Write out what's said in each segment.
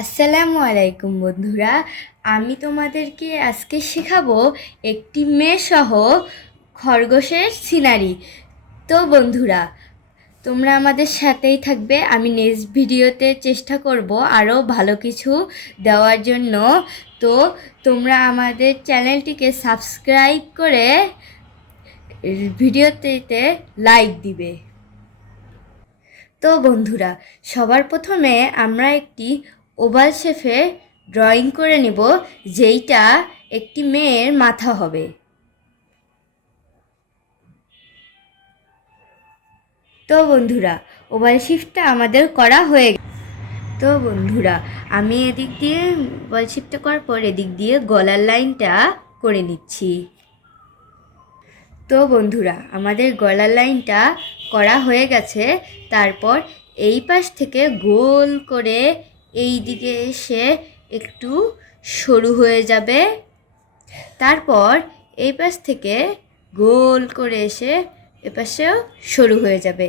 আসসালামু আলাইকুম বন্ধুরা, আমি তোমাদেরকে আজকে শেখাবো একটি মেয়েসহ খরগোশের সিনারি। তো বন্ধুরা, তোমরা আমাদের সাথেই থাকবে, আমি নেক্সট ভিডিওতে চেষ্টা করব আরও ভালো কিছু দেওয়ার জন্য। তো তোমরা আমাদের চ্যানেলটিকে সাবস্ক্রাইব করে ভিডিওতে লাইক দিবে। তো বন্ধুরা, সবার প্রথমে আমরা একটি ওভাল শেফে ড্রয়িং করে নেব, যেইটা একটি মেয়ের মাথা হবে। তো বন্ধুরা, ওভাল শিফটটা আমাদের করা হয়ে তো বন্ধুরা, আমি এদিক দিয়ে ওভাল শিফটটা করার পর এদিক দিয়ে গলার লাইনটা করে নিচ্ছি। তো বন্ধুরা, আমাদের গলার লাইনটা করা হয়ে গেছে। তারপর এই পাশ থেকে গোল করে এই দিকে এসে একটু সরু হয়ে যাবে। তারপর এই পাশ থেকে গোল করে এসে এপাশেও সরু হয়ে যাবে।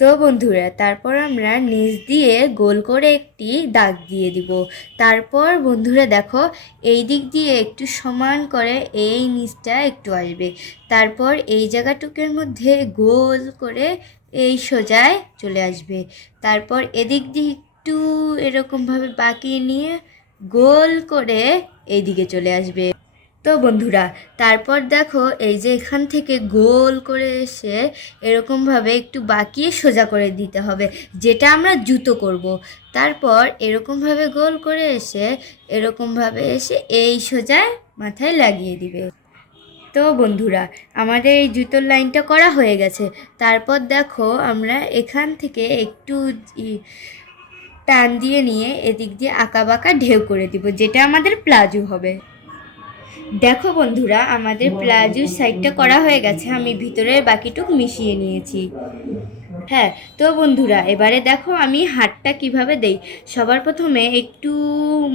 তো বন্ধুরা, তারপর আমরা নিচ দিয়ে গোল করে একটি দাগ দিয়ে দিব। তারপর বন্ধুরা দেখো, এই দিক দিয়ে একটু সমান করে এই নিচটা একটু আসবে। তারপর এই জায়গাটুকের মধ্যে গোল করে এই সোজায় চলে আসবে। তারপর এদিক দিয়ে একটু এরকমভাবে বাঁকিয়ে নিয়ে গোল করে এই দিকে চলে আসবে। তো বন্ধুরা, তারপর দেখো এই যে এখান থেকে গোল করে এসে এরকমভাবে একটু বাঁকিয়ে সোজা করে দিতে হবে, যেটা আমরা জুতো করব। তারপর এরকমভাবে গোল করে এসে এরকমভাবে এসে এই সোজায় মাথায় লাগিয়ে দিবে। তো বন্ধুরা, আমাদের এই জুতোর লাইনটা করা হয়ে গেছে। তারপর দেখো আমরা এখান থেকে একটু টান দিয়ে নিয়ে এদিক দিয়ে আঁকা বাঁকা ঢেউ করে দিব, যেটা আমাদের প্লাজো হবে। দেখো বন্ধুরা, আমাদের প্লাজোর সাইডটা করা হয়ে গেছে, আমি ভিতরের বাকিটুক মিশিয়ে নিয়েছি। হ্যাঁ তো বন্ধুরা, এবারে দেখো আমি হাতটা কীভাবে দেই। সবার প্রথমে একটু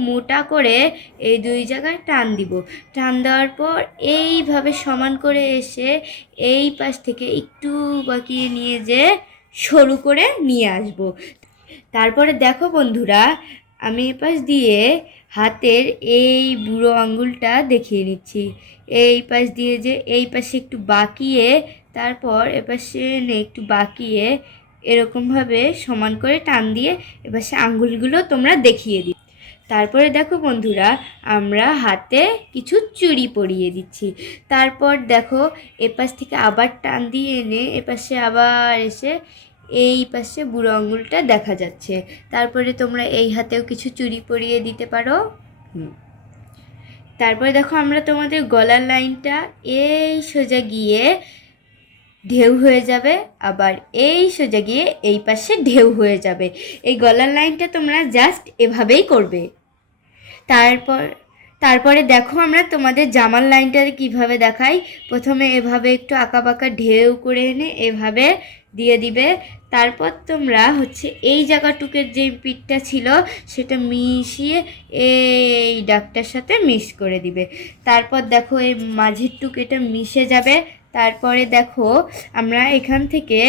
মোটা করে এই দুই জায়গায় টান দিব। টান দেওয়ার পর এইভাবে সমান করে এসে এই পাশ থেকে একটু বাঁকিয়ে নিয়ে যে সরু করে নিয়ে আসব। তারপরে দেখো বন্ধুরা, আমি এপাশ দিয়ে হাতের এই বুড়ো আঙ্গুলটা দেখিয়ে নিচ্ছি। এই পাশ দিয়ে যে এই পাশে একটু বাঁকিয়ে, তারপর এপাশে একটু বাঁকিয়ে এরকমভাবে সমান করে টান দিয়ে এপাশে আঙ্গুলগুলো তোমরা দেখিয়ে দিই তারপরে দেখো বন্ধুরা, আমরা হাতে কিছু চুড়ি পরিয়ে দিচ্ছি। তারপর দেখো এপাশ থেকে আবার টান দিয়ে এনে এপাশে আবার এসে এই পাশে বুড়ো আঙুলটা দেখা যাচ্ছে। তারপরে তোমরা এই হাতেও কিছু চুরি পরিয়ে দিতে পারো। তারপরে দেখো আমরা তোমাদের গলার লাইনটা এই সোজা গিয়ে ঢেউ হয়ে যাবে, আবার এই সোজা গিয়ে এই পাশে ঢেউ হয়ে যাবে। এই গলার লাইনটা তোমরা জাস্ট এভাবেই করবে। তারপর, তারপরে দেখো আমরা তোমাদের জামার লাইনটা কীভাবে দেখাই। প্রথমে এভাবে একটু আঁকা বাঁকা ঢেউ করে এনে এভাবে দিয়ে দিবে। তারপর তোমরা হচ্ছে এই জায়গাটুকের যে পিঠটা ছিল, সেটা মিশিয়ে এই ডাকটার সাথে মিক্স করে দিবে। তারপর দেখো এই মাঝের টুক এটা মিশে যাবে। তারপরে দেখো আমরা এখান থেকে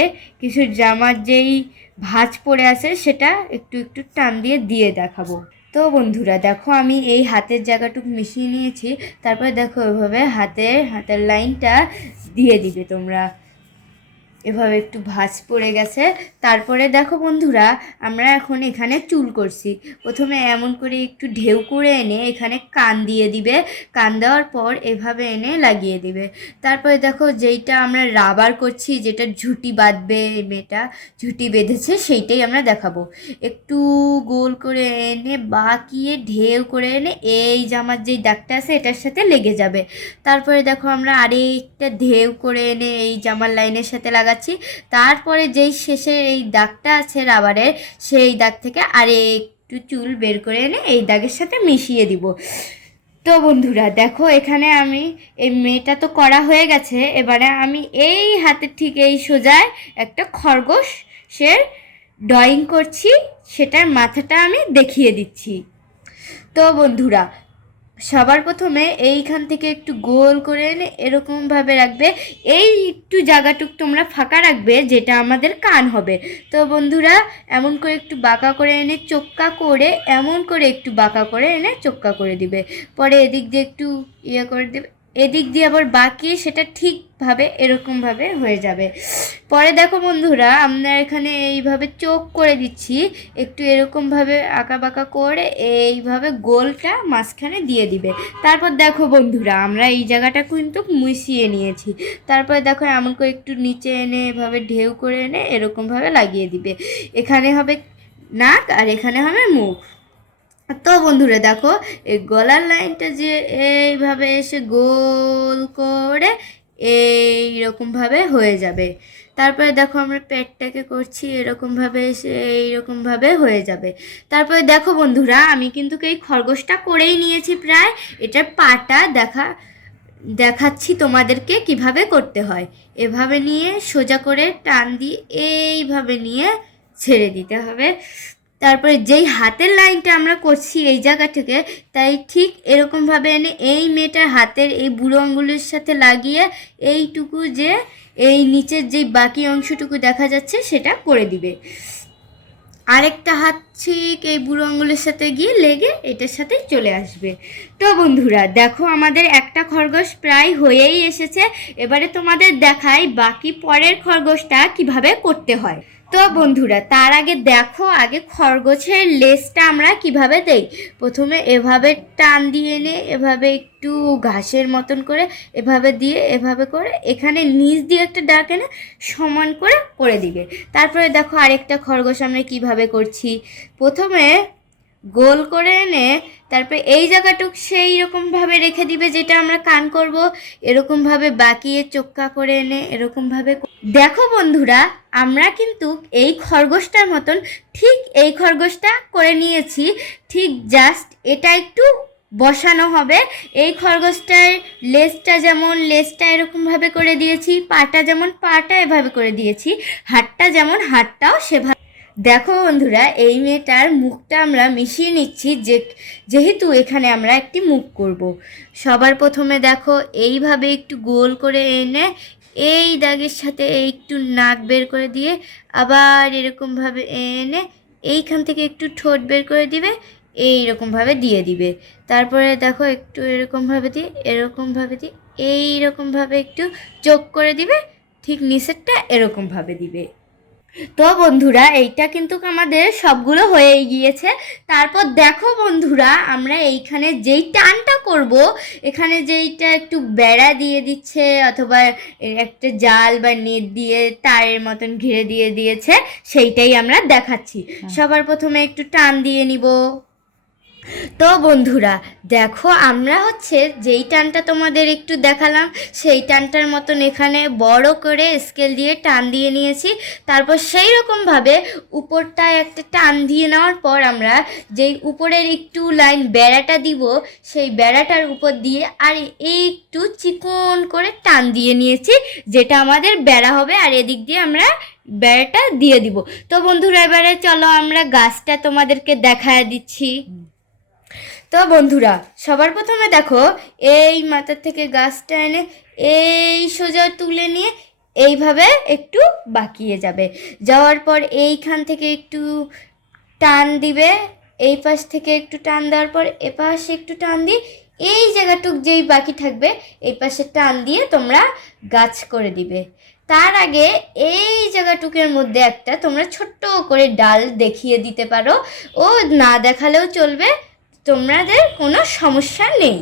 কিছু জামার যেই ভাঁজ পড়ে আছে, সেটা একটু একটু টান দিয়ে দিয়ে দেখাবো। তো বন্ধুরা, দেখো আমি এই হাতের জায়গাটুকু মিশিয়ে নিয়েছি। তারপরে দেখো এভাবে হাতের হাতের লাইনটা দিয়ে দিবে তোমরা। এভাবে একটু ভাঁজ পড়ে গেছে। তারপরে দেখো বন্ধুরা, আমরা এখন এখানে চুল করছি। প্রথমে এমন করে একটু ঢেউ করে এনে এখানে কান দিয়ে দিবে। কান দেওয়ার পর এভাবে এনে লাগিয়ে দিবে। তারপরে দেখো যেইটা আমরা রাবার করছি, যেটা ঝুটি বাঁধবে মেয়েটা, ঝুটি বেঁধেছে, সেইটাই আমরা দেখাবো। একটু গোল করে এনে বাঁকিয়ে ঢেউ করে এনে এই জামার যেই দাগটা আছে, এটার সাথে লেগে যাবে। তারপরে দেখো আমরা আরেকটা ঢেউ করে এনে এই জামার লাইনের সাথে লাগাচ্ছি তারপরে যেই শেষে এই দাগটা আছে রাবারের, সেই দাগ থেকে আরে একটু চুল বের করে এনে এই দাগের সাথে মিশিয়ে দিব। তো বন্ধুরা, দেখো এখানে আমি, এই মেয়েটা তো করা হয়ে গেছে, এবারে আমি এই হাতের ঠিক এই সোজায় একটা খরগোশের ড্রয়িং করছি, সেটার মাথাটা আমি দেখিয়ে দিচ্ছি। তো বন্ধুরা সবার প্রথমে এইখান থেকে একটু গোল করে এনে এরকমভাবে রাখবে। এই একটু জায়গাটুক তোমরা ফাঁকা রাখবে, যেটা আমাদের কান হবে। তো বন্ধুরা, এমন করে একটু বাঁকা করে এনে চোক্কা করে, এমন করে একটু বাঁকা করে এনে চোক্কা করে দিবে। পরে এদিক দিয়ে একটু ইয়ে করে দেবে। এদিক দিয়ে আবার বাঁকিয়ে সেটা ঠিকভাবে এরকমভাবে হয়ে যাবে। পরে দেখো বন্ধুরা, আমরা এখানে এইভাবে চোখ করে দিচ্ছি। একটু এরকমভাবে আঁকা বাঁকা করে এইভাবে গোলটা মাঝখানে দিয়ে দিবে। তারপর দেখো বন্ধুরা, আমরা এই জায়গাটা কিন্তু মুছিয়ে নিয়েছি। তারপরে দেখো এমন করে একটু নিচে এনে এভাবে ঢেউ করে এনে এরকমভাবে লাগিয়ে দিবে। এখানে হবে নাক আর এখানে হবে মুখ। তো বন্ধুরা দেখো, এই গলার লাইনটা যে এইভাবে এসে গোল করে এইরকমভাবে হয়ে যাবে। তারপরে দেখো আমরা পেটটাকে করছি এরকমভাবে এইরকমভাবে হয়ে যাবে। তারপরে দেখো বন্ধুরা, আমি কিন্তু এই খরগোশটা করেই নিয়েছি প্রায়। এটার পাটা দেখা, দেখাচ্ছি তোমাদেরকে কীভাবে করতে হয়। এভাবে নিয়ে সোজা করে টান দিয়ে এইভাবে নিয়ে ছেড়ে দিতে হবে। তারপরে যেই হাতের লাইনটা আমরা করছি এই জায়গা থেকে, তাই ঠিক এরকমভাবে এনে এই মেয়েটার হাতের এই বুড়ো আঙ্গুলের সাথে লাগিয়ে এইটুকু যে এই নিচের যেই বাকি অংশটুকু দেখা যাচ্ছে সেটা করে দিবে। আরেকটা হাত ঠিক এই বুড়ো আঙ্গুলের সাথে গিয়ে লেগে এটার সাথে চলে আসবে। তো বন্ধুরা, দেখো আমাদের একটা খরগোশ প্রায় হয়েই এসেছে। এবারে তোমাদের দেখাই বাকি পরের খরগোশটা কীভাবে করতে হয়। তো বন্ধুরা, তার আগে দেখো, আগে খরগোশের লেজটা আমরা কীভাবে দেই? প্রথমে এভাবে টান দিয়ে এনে এভাবে একটু ঘাসের মতন করে এভাবে দিয়ে, এভাবে করে এখানে নিচ দিয়ে একটা ডাক এনে সমান করে করে দিবে। তারপরে দেখো আরেকটা খরগোশ আমরা কীভাবে করছি? প্রথমে গোল করে এনে তারপরে এই জায়গাটুক সেই রকমভাবে রেখে দিবে যেটা আমরা কান করব। এরকমভাবে বাকিয়ে চোক্কা করে এনে এরকমভাবে দেখো বন্ধুরা আমরা কিন্তু এই খরগোশটার মতন ঠিক এই খরগোশটা করে নিয়েছি। ঠিক জাস্ট এটা একটু বসানো হবে। এই খরগোশটার লেজটা যেমন, লেজটা এরকমভাবে করে দিয়েছি, পাটা যেমন, পাটা এভাবে করে দিয়েছি, হাতটা যেমন, হাতটাও সেভাবে। দেখো বন্ধুরা, এই মেয়েটার মুখটা আমরা মিশিয়ে নিচ্ছি, যে, যেহেতু এখানে আমরা একটি মুখ করব। সবার প্রথমে দেখো, এইভাবে একটু গোল করে এনে এই দাগের সাথে একটু নাক বের করে দিয়ে আবার এরকমভাবে এনে এইখান থেকে একটু ঠোঁট বের করে দিবে এই রকমভাবে দিয়ে দিবে। তারপরে দেখো একটু এরকমভাবে দিয়ে এরকমভাবে দিয়ে এই রকমভাবে একটু চোখ করে দিবে, ঠিক নিচেরটা এরকমভাবে দিবে। তো বন্ধুরা এইটা কিন্তু আমাদের সবগুলো হয়ে গিয়েছে। তারপর দেখো বন্ধুরা আমরা এইখানে যেই টানটা করব এখানে যেইটা একটু বেড়া দিয়ে দিচ্ছে অথবা একটা জাল বা নেট দিয়ে তারের মতন ঘিরে দিয়ে দিয়েছে সেইটাই আমরা দেখাচ্ছি। সবার প্রথমে একটু টান দিয়ে নিব। তো বন্ধুরা, দেখো আমরা হচ্ছে যেই টানটা তোমাদের একটু দেখালাম, সেই টানটার মতন এখানে বড় করে স্কেল দিয়ে টান দিয়ে নিয়েছি। তারপর সেই রকমভাবে উপরটায় একটা টান দিয়ে নেওয়ার পর আমরা যেই উপরের একটু লাইন বেড়াটা দিব, সেই বেড়াটার উপর দিয়ে আর একটু চিকন করে টান দিয়ে নিয়েছি, যেটা আমাদের বেড়া হবে আর এদিক দিয়ে আমরা বেড়াটা দিয়ে দিব। তো বন্ধুরা, এবারে চলো আমরা গাছটা তোমাদেরকে দেখায় দিচ্ছি। তো বন্ধুরা, সবার প্রথমে দেখো, এই মাথার থেকে গাছটা এনে এই সোজা তুলে নিয়ে এইভাবে একটু বাকিয়ে যাবে। যাওয়ার পর এইখান থেকে একটু টান দিবে, এই পাশ থেকে একটু টান দেওয়ার পর এ পাশে একটু টান দিয়ে এই জায়গাটুক যেই বাকি থাকবে, এই পাশে টান দিয়ে তোমরা গাছ করে দিবে। তার আগে এই জায়গাটুকের মধ্যে একটা তোমরা ছোট্ট করে ডাল দেখিয়ে দিতে পারো। ও না দেখালেও চলবে তোমাদের কোনো সমস্যা নেই।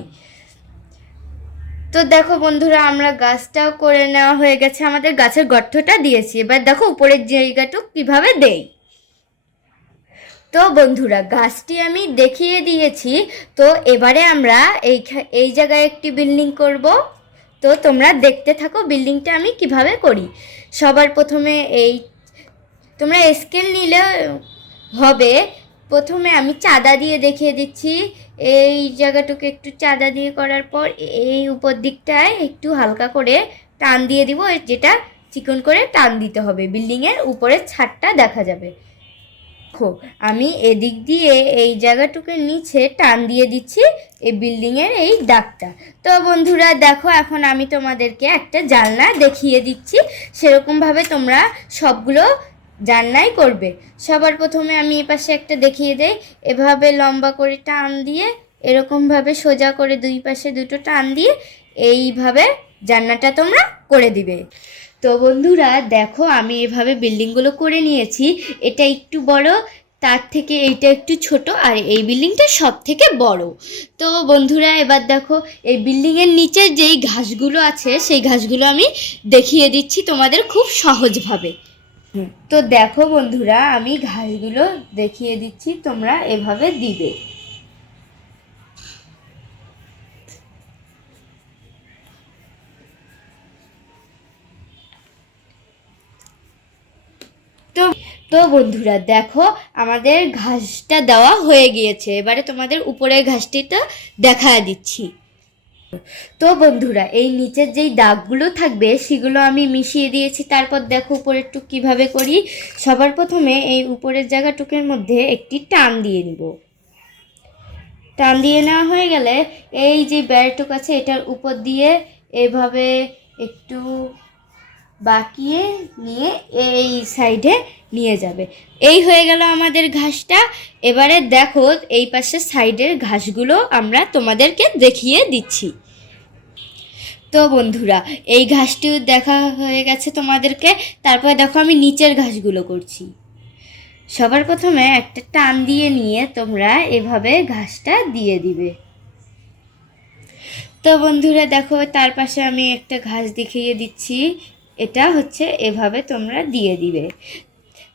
তো দেখো বন্ধুরা, আমরা গাছটাও করে নেওয়া হয়ে গেছে। আমাদের গাছের গর্তটা দিয়েছি। এবার দেখো উপরের জায়গাটুক কীভাবে দেই। তো বন্ধুরা, গাছটি আমি দেখিয়ে দিয়েছি। তো এবারে আমরা এই এই জায়গায় একটি বিল্ডিং করব। তো তোমরা দেখতে থাকো বিল্ডিংটা আমি কীভাবে করি। সবার প্রথমে এই, তোমরা স্কেল নিলে হবে। প্রথমে আমি চাঁদা দিয়ে দেখিয়ে দিচ্ছি। এই জায়গাটুকু একটু চাঁদা দিয়ে করার পর এই উপর দিকটায় একটু হালকা করে টান দিয়ে দিব যেটা চিকন করে টান দিতে হবে। বিল্ডিংয়ের উপরের ছাদটা দেখা যাবে। দেখো আমি এদিক দিয়ে এই জায়গাটুকুর নিচে টান দিয়ে দিচ্ছি এই বিল্ডিংয়ের এই দাগটা। তো বন্ধুরা, দেখো, এখন আমি তোমাদেরকে একটা জানলা দেখিয়ে দিচ্ছি। সেরকমভাবে তোমরা সবগুলো জানলাই করবে। সবার প্রথমে আমি এ পাশে একটা দেখিয়ে দেই। এভাবে লম্বা করে টান দিয়ে, এরকমভাবে সোজা করে দুই পাশে দুটো টান দিয়ে, এইভাবে জান্নাটা তোমরা করে দিবে। তো বন্ধুরা, দেখো আমি এভাবে বিল্ডিংগুলো করে নিয়েছি। এটা একটু বড়, তার থেকে এইটা একটু ছোট, আর এই বিল্ডিংটা সব থেকে বড়। তো বন্ধুরা, এবার দেখো, এই বিল্ডিংয়ের নিচে যেই ঘাসগুলো আছে, সেই ঘাসগুলো আমি দেখিয়ে দিচ্ছি তোমাদের খুব সহজভাবে। তো দেখো বন্ধুরা, আমি ঘাসগুলো দেখিয়ে দিচ্ছি, তোমরা এভাবে দিবে। তো তো বন্ধুরা, দেখো আমাদের ঘাসটা দেওয়া হয়ে গিয়েছে। এবারে তোমাদের উপরের ঘাসটিটা দেখা দিচ্ছি। তো বন্ধুরা, এই নিচের যেই দাগগুলো থাকবে, সেগুলো আমি মিশিয়ে দিয়েছি। তারপর দেখো উপরেরটুক কীভাবে করি। সবার প্রথমে এই উপরের জায়গাটুকের মধ্যে একটি টান দিয়ে নিব। টান দিয়ে নেওয়া হয়ে গেলে এই যে ব্যারটুক আছে, এটার উপর দিয়ে এভাবে একটু বাকিয়ে নিয়ে এই সাইডে নিয়ে যাবে। এই হয়ে গেল আমাদের ঘাসটা। এবারে দেখো এই পাশের সাইডের ঘাসগুলো আমরা তোমাদেরকে দেখিয়ে দিচ্ছি। তো বন্ধুরা, এই ঘাসটিও দেখা হয়ে গেছে তোমাদেরকে। তারপর দেখো আমি নিচের ঘাসগুলো করছি। সবার প্রথমে একটা টান দিয়ে নিয়ে তোমরা এভাবে ঘাসটা দিয়ে দিবে। তো বন্ধুরা, দেখো, তার পাশে আমি একটা ঘাস দেখিয়ে দিচ্ছি। এটা হচ্ছে এভাবে তোমরা দিয়ে দিবে।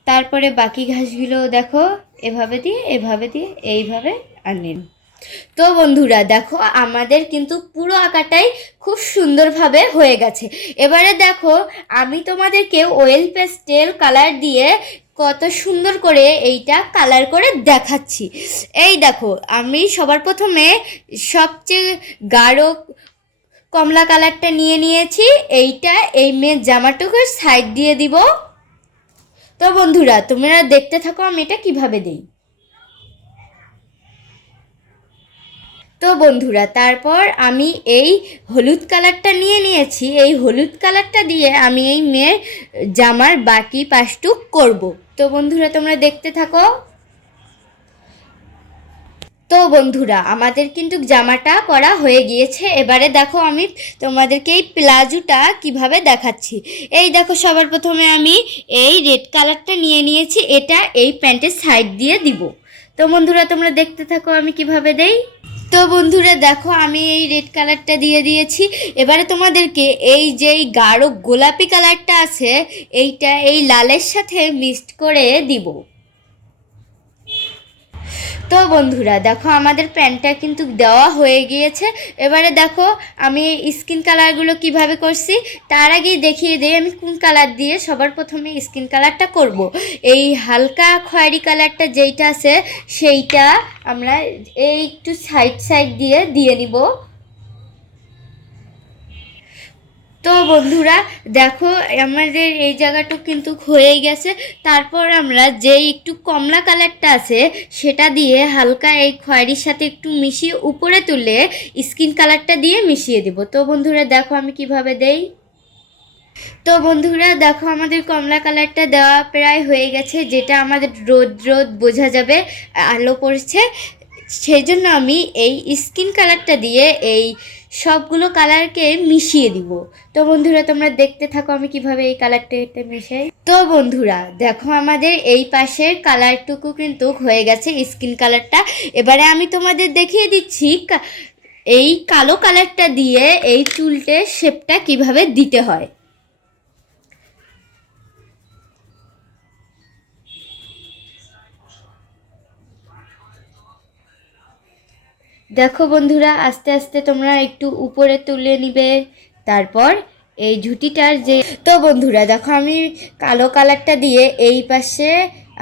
তারপরে বাকি ঘাসগুলো দেখো, এভাবে দিয়ে এভাবে দিয়ে, এইভাবে আনেন। তো বন্ধুরা, দেখো আমাদের কিন্তু পুরো আঁকাটাই খুব সুন্দরভাবে হয়ে গেছে। এবারে দেখো, আমি তোমাদেরকে ওয়েল পেস্টেল কালার দিয়ে কত সুন্দর করে এইটা কালার করে দেখাচ্ছি। এই দেখো, আমি সবার প্রথমে সবচেয়ে গাঢ় কমলা কালারটা নিয়ে নিয়েছি। এইটা এই মেয়ের জামাটুকুর সাইড দিয়ে দিব। তো বন্ধুরা, তোমরা দেখতে থাকো আমি এটা কীভাবে দেই। তো বন্ধুরা, তারপর আমি এই হলুদ কালারটা নিয়ে নিয়েছি। এই হলুদ কালারটা দিয়ে আমি এই মেয়ের জামার বাকি পাশটুক করব। তো বন্ধুরা, তোমরা দেখতে থাকো। তো বন্ধুরা, আমাদের কিন্তু জামাটা করা হয়ে গিয়েছে। এবারে দেখো আমি তোমাদেরকে এই প্লাজোটা কীভাবে দেখাচ্ছি। এই দেখো, সবার প্রথমে আমি এই রেড কালারটা নিয়ে নিয়েছি। এটা এই প্যান্টের সাইড দিয়ে দিব। তো বন্ধুরা, তোমরা দেখতে থাকো আমি কীভাবে দেই। তো বন্ধুরা দেখো, আমি এই রেড কালারটা দিয়ে দিয়েছি। এবারে তোমাদেরকে এই যেই গাঢ় গোলাপি কালারটা আছে, এইটা এই লালের সাথে মিক্সড করে দিব। তো বন্ধুরা, দেখো আমাদের প্যান্টটা কিন্তু দেওয়া হয়ে গিয়েছে এবারে দেখো আমি স্কিন কালারগুলো কীভাবে করছি, তার আগেই দেখিয়ে দিই আমি কোন কালার দিয়ে সবার প্রথমে স্কিন কালারটা করব। এই হালকা খয়েরি কালারটা যেইটা আছে, সেইটা আমরা এই একটু সাইড সাইড দিয়ে দিয়ে নিব তো বন্ধুরা, দেখো, আমাদের এই জায়গাটা কিন্তু হয়ে গেছে। তারপর আমরা যে একটু কমলা কালারটা আছে, সেটা দিয়ে হালকা এই খয়েরির সাথে একটু মিশিয়ে উপরে তুলে স্কিন কালারটা দিয়ে মিশিয়ে দেব। তো বন্ধুরা, দেখো আমি কীভাবে দেই। তো বন্ধুরা, দেখো, আমাদের কমলা কালারটা দেওয়া প্রায় হয়ে গেছে, যেটা আমাদের রোদ রোদ বোঝা যাবে আলো পড়ছে। সেই জন্য আমি এই স্কিন কালারটা দিয়ে এই সবগুলো কালারকে মিশিয়ে দিব। তো বন্ধুরা, তোমরা দেখতে থাকো আমি কীভাবে এই কালারটা মিশাই। তো বন্ধুরা, দেখো আমাদের এই পাশের কালারটুকু কিন্তু হয়ে গেছে স্কিন কালারটা। এবারে আমি তোমাদের দেখিয়ে দিচ্ছি এই কালো কালারটা দিয়ে এই চুলটে শেপটা কীভাবে দিতে হয়। দেখো বন্ধুরা, আস্তে আস্তে তোমরা একটু উপরে তুলে নিবে। তারপর এই ঝুঁটিটার যে তো বন্ধুরা, দেখো আমি কালো কালারটা দিয়ে এই পাশে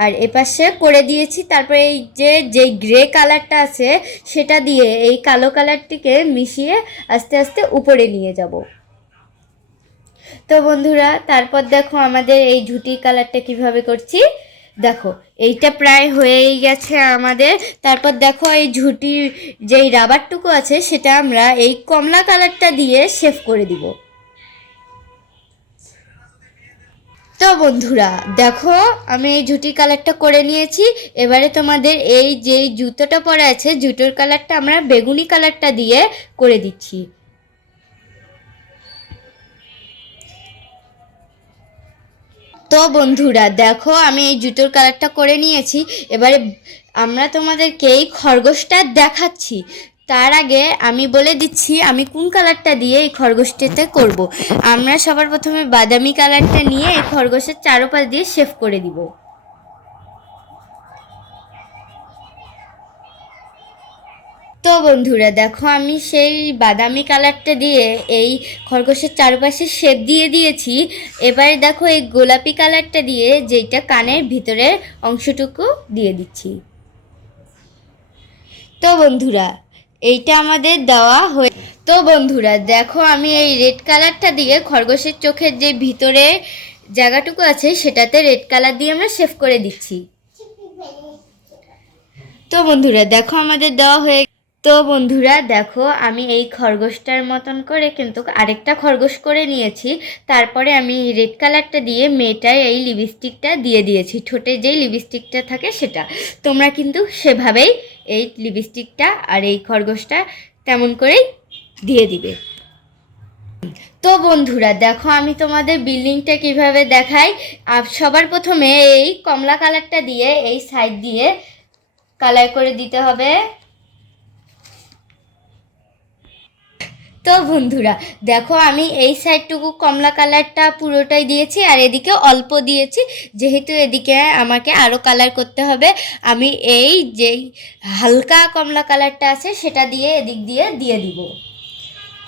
আর এ পাশে করে দিয়েছি। তারপরে এই যে যে গ্রে কালারটা আছে, সেটা দিয়ে এই কালো কালারটিকে মিশিয়ে আস্তে আস্তে উপরে নিয়ে যাব। তো বন্ধুরা, তারপর দেখো আমাদের এই ঝুঁটি কালারটা কীভাবে করছি। দেখো, এইটা প্রায় হয়েই গেছে আমাদের। তারপর দেখো, এই ঝুটির যেই রাবারটুকু আছে, সেটা আমরা এই কমলা কালারটা দিয়ে শেভ করে দিব। তো বন্ধুরা, দেখো, আমি এই ঝুটির কালারটা করে নিয়েছি। এবারে তোমাদের এই যেই জুতোটা পরা আছে, জুতোর কালারটা আমরা বেগুনি কালারটা দিয়ে করে দিচ্ছি। তো বন্ধুরা, দেখো আমি এই জুতোর কালারটা করে নিয়েছি। এবারে আমরা তোমাদেরকে এই খরগোশটা দেখাচ্ছি। তার আগে আমি বলে দিচ্ছি, আমি কোন কালারটা দিয়ে এই খরগোশটাতে করব। আমরা সবার প্রথমে বাদামি কালারটা নিয়ে এই খরগোশের চারোপাশ দিয়ে শেভ করে দিব। তো বন্ধুরা, দেখো আমি সেই বাদামি কালারটা দিয়ে এই খরগোশের চারপাশে শেপ দিয়ে দিয়েছি। এবারে দেখো এই গোলাপি কালারটা দিয়ে যেটা কানের ভিতরের অংশটুকু দিয়ে দিচ্ছি। তো বন্ধুরা, এইটা আমাদের দেওয়া হয়ে তো বন্ধুরা, দেখো আমি এই রেড কালারটা দিয়ে খরগোশের চোখের যে ভিতরে জায়গাটুকু আছে, সেটাতে রেড কালার দিয়ে আমরা শেভ করে দিচ্ছি। তো বন্ধুরা, দেখো আমাদের দেওয়া হয়ে তো বন্ধুরা দেখো, আমি এই খরগোশটার মতন করে কিন্তু আরেকটা খরগোশ করে নিয়েছি। তারপরে আমি রেড কালারটা দিয়ে মেয়েটায় এই লিপস্টিকটা দিয়ে দিয়েছি। ঠোঁটে যেই লিপস্টিকটা থাকে সেটা। তোমরা কিন্তু সেভাবেই এই লিপস্টিকটা আর এই খরগোশটা তেমন করেই দিয়ে দিবে। তো বন্ধুরা দেখো, আমি তোমাদের বিল্ডিংটা কীভাবে দেখাই। সবার প্রথমে এই কমলা কালারটা দিয়ে এই সাইড দিয়ে কালার করে দিতে হবে। তো বন্ধুরা, দেখো আমি এই সাইডটুকু কমলা কালারটা পুরোটাই দিয়েছি আর এদিকে অল্প দিয়েছি। যেহেতু এদিকে আমাকে আরও কালার করতে হবে, আমি এই যেই হালকা কমলা কালারটা আছে সেটা দিয়ে এদিক দিয়ে দিয়ে দিব।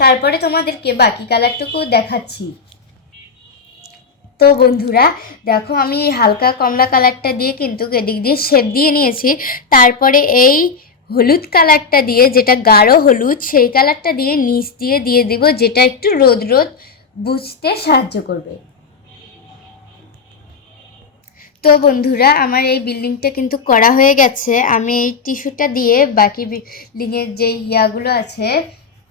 তারপরে তোমাদেরকে বাকি কালারটুকু দেখাচ্ছি। তো বন্ধুরা, দেখো আমি হালকা কমলা কালারটা দিয়ে কিন্তু এদিক দিয়ে শেপ দিয়ে নিয়েছি। তারপরে এই হলুদ কালারটা দিয়ে, যেটা গাঢ় হলুদ, সেই কালারটা দিয়ে নিচ দিয়ে দিয়ে দিব, যেটা একটু রোদ রোদ বুঝতে সাহায্য করবে। তো বন্ধুরা, আমার এই বিল্ডিংটা কিন্তু করা হয়ে গেছে। আমি এই টিস্যুটা দিয়ে বাকি বিল্ডিংয়ের যে ইয়াগুলো আছে,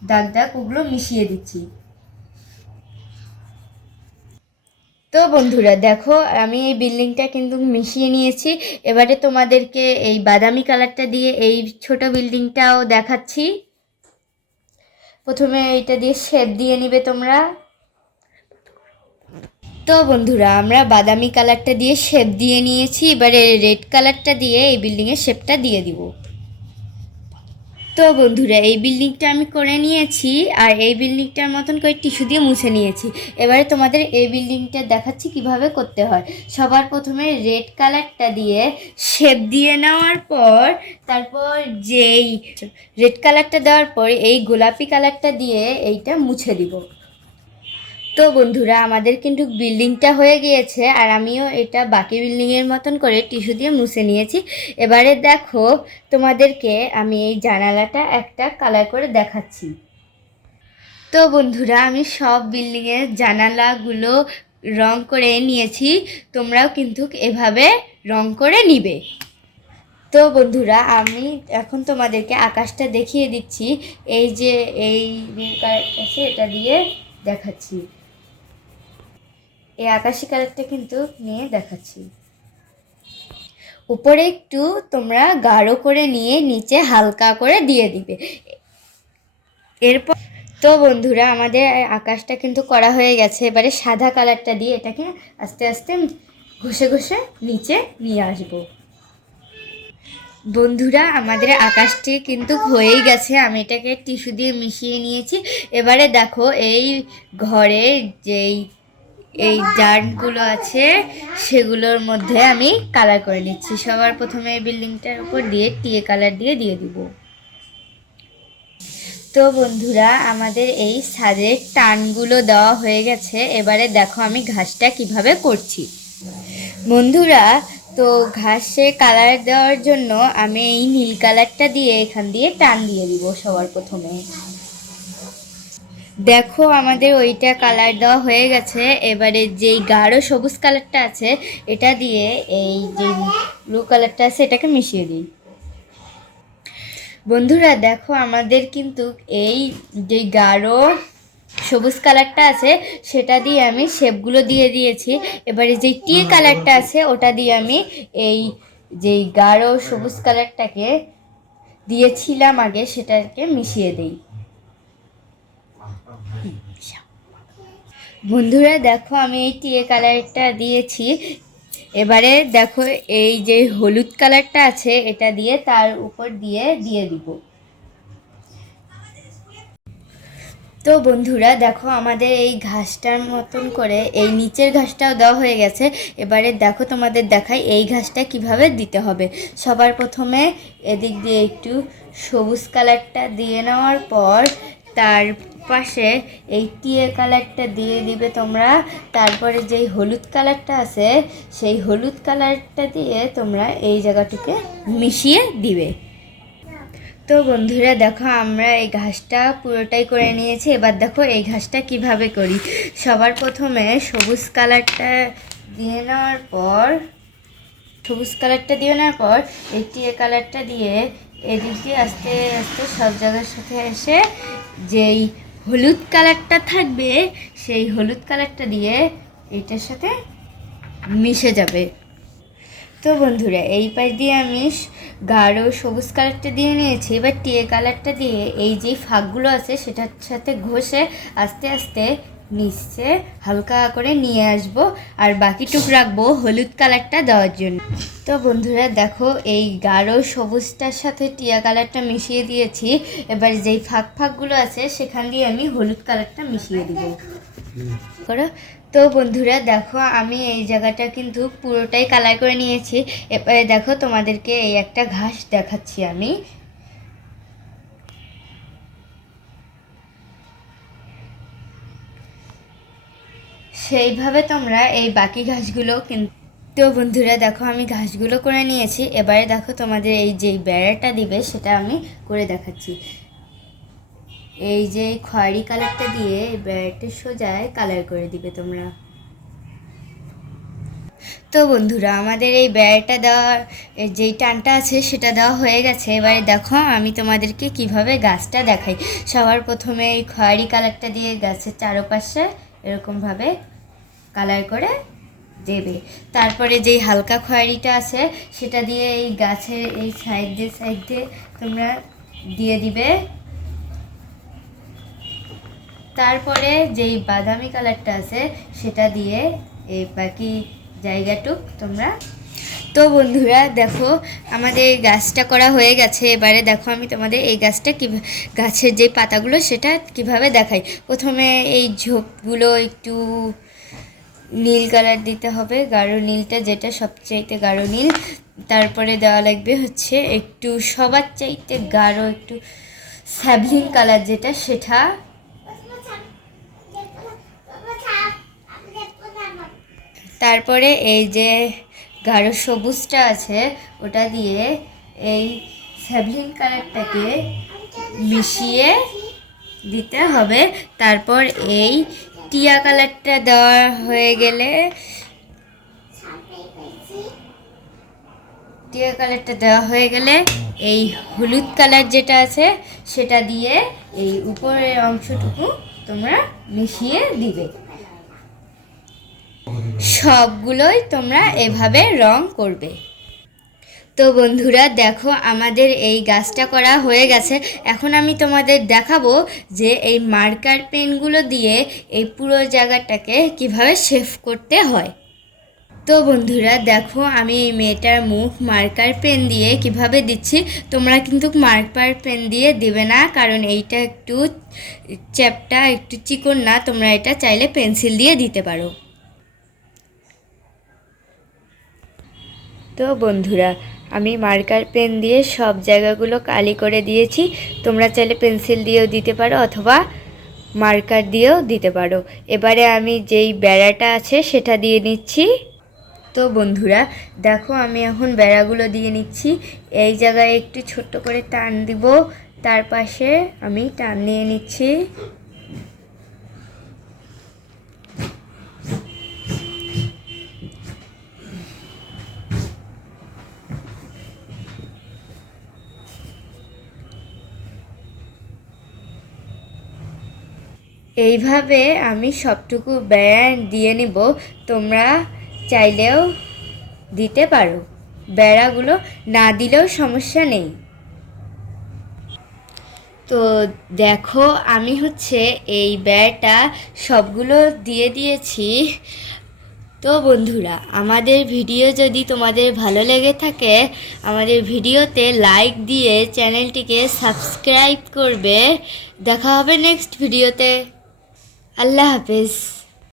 দাগ দাগ, ওগুলো মিশিয়ে দিচ্ছি। তো বন্ধুরা, দেখো, আমি এই বিল্ডিংটা কিন্তু মিশিয়ে নিয়েছি। এবারে তোমাদেরকে এই বাদামি কালারটা দিয়ে এই ছোট বিল্ডিংটাও দেখাচ্ছি। প্রথমে এইটা দিয়ে শেপ দিয়ে নিবে তোমরা। তো বন্ধুরা, আমরা বাদামি কালারটা দিয়ে শেপ দিয়ে নিয়েছি। এবারে রেড কালারটা দিয়ে এই বিল্ডিংয়ের শেপটা দিয়ে দিব। তো বন্ধুরা, এই বিল্ডিংটা আমি করে নিয়েছি আর এই বিল্ডিংটার মতন করে টিস্যু দিয়ে মুছে নিয়েছি। এবারে তোমাদের এই বিল্ডিংটা দেখাচ্ছি কীভাবে করতে হয়। সবার প্রথমে রেড কালারটা দিয়ে শেপ দিয়ে নেওয়ার পর, তারপর যেই রেড কালারটা দেওয়ার পর, এই গোলাপি কালারটা দিয়ে এইটা মুছে দিব। তো বন্ধুরা, আমাদের কিন্তু বিল্ডিংটা হয়ে গিয়েছে আর আমিও এটা বাকি বিল্ডিংয়ের মতন করে টিস্যু দিয়ে মুছে নিয়েছি। এবারে দেখো তোমাদেরকে আমি এই জানালাটা একটা কালার করে দেখাচ্ছি। তো বন্ধুরা, আমি সব বিল্ডিংয়ের জানালাগুলো রং করে নিয়েছি, তোমরাও কিন্তু এভাবে রং করে নিবে। তো বন্ধুরা, আমি এখন তোমাদেরকে আকাশটা দেখিয়ে দিচ্ছি। এই যে এই আছে, এটা দিয়ে দেখাচ্ছি। এই আকাশি কালারটা কিন্তু নিয়ে দেখাচ্ছি। উপরে একটু তোমরা গাঢ় করে নিয়ে নিচে হালকা করে দিয়ে দিবে। এরপর তো বন্ধুরা, আমাদের আকাশটা কিন্তু করা হয়ে গেছে। এবারে সাদা কালারটা দিয়ে এটাকে আস্তে আস্তে ঘষে ঘষে নিচে নিয়ে আসব। বন্ধুরা, আমাদের আকাশটি কিন্তু হয়েই গেছে। আমি এটাকে টিস্যু দিয়ে মিশিয়ে নিয়েছি। এবারে দেখো, এই ঘরে যেই এই জারগুলো আছে, সেগুলোর মধ্যে আমি কালার করে নিচ্ছি। সবার প্রথমে এই বিল্ডিংটার উপর দিয়ে টিয়ে কালার দিয়ে দিয়ে দিব। তো বন্ধুরা, আমাদের এই ছাদের টানগুলো দেওয়া হয়ে গেছে। এবারে দেখো আমি ঘাসটা কীভাবে করছি। বন্ধুরা, তো ঘাসে কালার দেওয়ার জন্য আমি এই নীল কালারটা দিয়ে এখান দিয়ে টান দিয়ে দিব সবার প্রথমে। দেখো আমাদের ওইটা কালার দেওয়া হয়ে গেছে। এবারে যেই গাঢ় সবুজ কালারটা আছে, এটা দিয়ে এই যে ব্লু কালারটা আছে, এটাকে মিশিয়ে দিই। বন্ধুরা, দেখো আমাদের কিন্তু এই যে গাঢ় সবুজ কালারটা আছে, সেটা দিয়ে আমি শেপগুলো দিয়ে দিয়েছি। এবারে যেই টি কালারটা আছে, ওটা দিয়ে আমি এই যেই গাঢ় সবুজ কালারটাকে দিয়েছিলাম আগে, সেটাকে মিশিয়ে দিই। বন্ধুরা, দেখো আমি এই টিয়ে কালারটা দিয়েছি। এবারে দেখো এই যে হলুদ কালারটা আছে, এটা দিয়ে তার উপর দিয়ে দিয়ে দিব। তো বন্ধুরা, দেখো আমাদের এই ঘাসটার মতন করে, এই নিচের ঘাসটাও দেওয়া হয়ে গেছে। এবারে দেখো তোমাদের দেখাই এই ঘাসটা কীভাবে দিতে হবে। সবার প্রথমে এদিক দিয়ে একটু সবুজ কালারটা দিয়ে নেওয়ার পর তার পাশে এই টিয়ে কালারটা দিয়ে দিবে তোমরা। তারপরে যেই হলুদ কালারটা আছে, সেই হলুদ কালারটা দিয়ে তোমরা এই জায়গাটিকে মিশিয়ে দিবে। তো বন্ধুরা, দেখো আমরা এই ঘাসটা পুরোটাই করে নিয়েছি। এবার দেখো এই ঘাসটা কীভাবে করি। সবার প্রথমে সবুজ কালারটা দিয়ে নেওয়ার পর, সবুজ কালারটা দিয়ে নেওয়ার পর এই টিয়ে কালারটা দিয়ে এদিকে আস্তে আস্তে সব জায়গার সাথে এসে যেই হলুদ কালারটা থাকবে, সেই হলুদ কালারটা দিয়ে এটার সাথে মিশে যাবে। তো বন্ধুরা, এই পাশ দিয়ে আমি গাঢ় সবুজ কালারটা দিয়ে নিয়েছি। এবার টিয়ে কালারটা দিয়ে এই যে ফাঁকগুলো আছে, সেটার সাথে ঘষে আস্তে আস্তে নিচে হালকা করে নিয়ে আসব, আর বাকিটুক রাখব হলুদ কালারটা দেওয়ার জন্য। তো বন্ধুরা, দেখো এই গাঢ় সবুজটার সাথে টিয়া কালারটা মিশিয়ে দিয়েছি। এবার যেই ফাঁক ফাঁকগুলো আছে, সেখান দিয়ে আমি হলুদ কালারটা মিশিয়ে দিব। করো? তো বন্ধুরা, দেখো আমি এই জায়গাটা কিন্তু পুরোটাই কালার করে নিয়েছি। এবারে দেখো তোমাদেরকে এই একটা ঘাস দেখাচ্ছি আমি। সেইভাবে তোমরা এই বাকি ঘাসগুলো কিন্তু তো বন্ধুরা দেখো, আমি ঘাসগুলো করে নিয়েছি। এবারে দেখো তোমাদের এই যে বেড়াটা দিবে, সেটা আমি করে দেখাচ্ছি। এই যে খয়েরি কালারটা দিয়ে বেড়াটা সোজায় কালার করে দিবে তোমরা। তো বন্ধুরা, আমাদের এই বেড়াটা দেওয়ার যেই টানটা আছে, সেটা দেওয়া হয়ে গেছে। এবারে দেখো, আমি তোমাদেরকে কীভাবে গাছটা দেখাই। সবার প্রথমে এই খয়েরি কালারটা দিয়ে গাছের চারপাশে এরকমভাবে কালার করে দেবে। তারপরে যেই হালকা খয়েরিটা আছে, সেটা দিয়ে এই গাছের এই সাইড দিয়ে সাইড দিয়ে তোমরা দিয়ে দিবে। তারপরে যেই বাদামি কালারটা আছে, সেটা দিয়ে এই বাকি জায়গাটুক তোমরা তো বন্ধুরা, দেখো আমাদের এই গাছটা করা হয়ে গেছে। এবারে দেখো আমি তোমাদের এই গাছটা কি গাছের যে পাতাগুলো, সেটা কীভাবে দেখাই? প্রথমে এই ঝোপগুলো একটু নীল কালার দিতে হবে। গাঢ় নীলটা যেটা সবচাইতে গাঢ় নীল। তারপরে দেওয়া লাগবে হচ্ছে একটু সবার চাইতে গাঢ় একটু স্যাভলিন কালার যেটা, সেটা। তারপরে এই যে গাঢ় সবুজটা আছে, ওটা দিয়ে এই স্যাভলিন কালারটাকে মিশিয়ে দিতে হবে। তারপর এই টিয়া কালারটা দেওয়া হয়ে গেলে টিয়া কালারটা দেওয়া হয়ে গেলে এই হলুদ কালার যেটা আছে সেটা দিয়ে এই উপরের অংশটুকু তোমরা মিশিয়ে দিবে। সবগুলোই তোমরা এভাবে রং করবে। তো বন্ধুরা, দেখো আমাদের এই গাছটা করা হয়ে গেছে। এখন আমি তোমাদের দেখাবো যে এই মার্কার পেনগুলো দিয়ে এই পুরো জায়গাটাকে কীভাবে শেভ করতে হয়। তো বন্ধুরা, দেখো আমি এই মেয়েটার মুখ মার্কার পেন দিয়ে কীভাবে দিচ্ছি। তোমরা কিন্তু মার্কার পেন দিয়ে দেবে না, কারণ এইটা একটু চ্যাপটা একটু চিকন না। তোমরা এটা চাইলে পেন্সিল দিয়ে দিতে পারো। তো বন্ধুরা, আমি মার্কার পেন দিয়ে সব জায়গাগুলো কালি করে দিয়েছি। তোমরা চাইলে পেন্সিল দিয়েও দিতে পারো অথবা মার্কার দিয়েও দিতে পারো। এবারে আমি যেই বেড়াটা আছে সেটা দিয়ে নিচ্ছি। তো বন্ধুরা, দেখো আমি এখন বেড়াগুলো দিয়ে নিচ্ছি। এই জায়গায় একটু ছোট্ট করে টান দিব, তার পাশে আমি টান নিয়ে নিচ্ছি। এইভাবে আমি সবটুকু বেড়া দিয়ে নিব। তোমরা চাইলেও দিতে পারো। বেড়াগুলো না দিলেও সমস্যা নেই। তো দেখো, আমি হচ্ছে এই বেড়াটা সবগুলো দিয়ে দিয়েছি। তো বন্ধুরা, আমাদের ভিডিও যদি তোমাদের ভালো লেগে থাকে, আমাদের ভিডিওতে লাইক দিয়ে চ্যানেলটিকে সাবস্ক্রাইব করবে। দেখা হবে নেক্সট ভিডিওতে। আল্লাহ হাফেজ।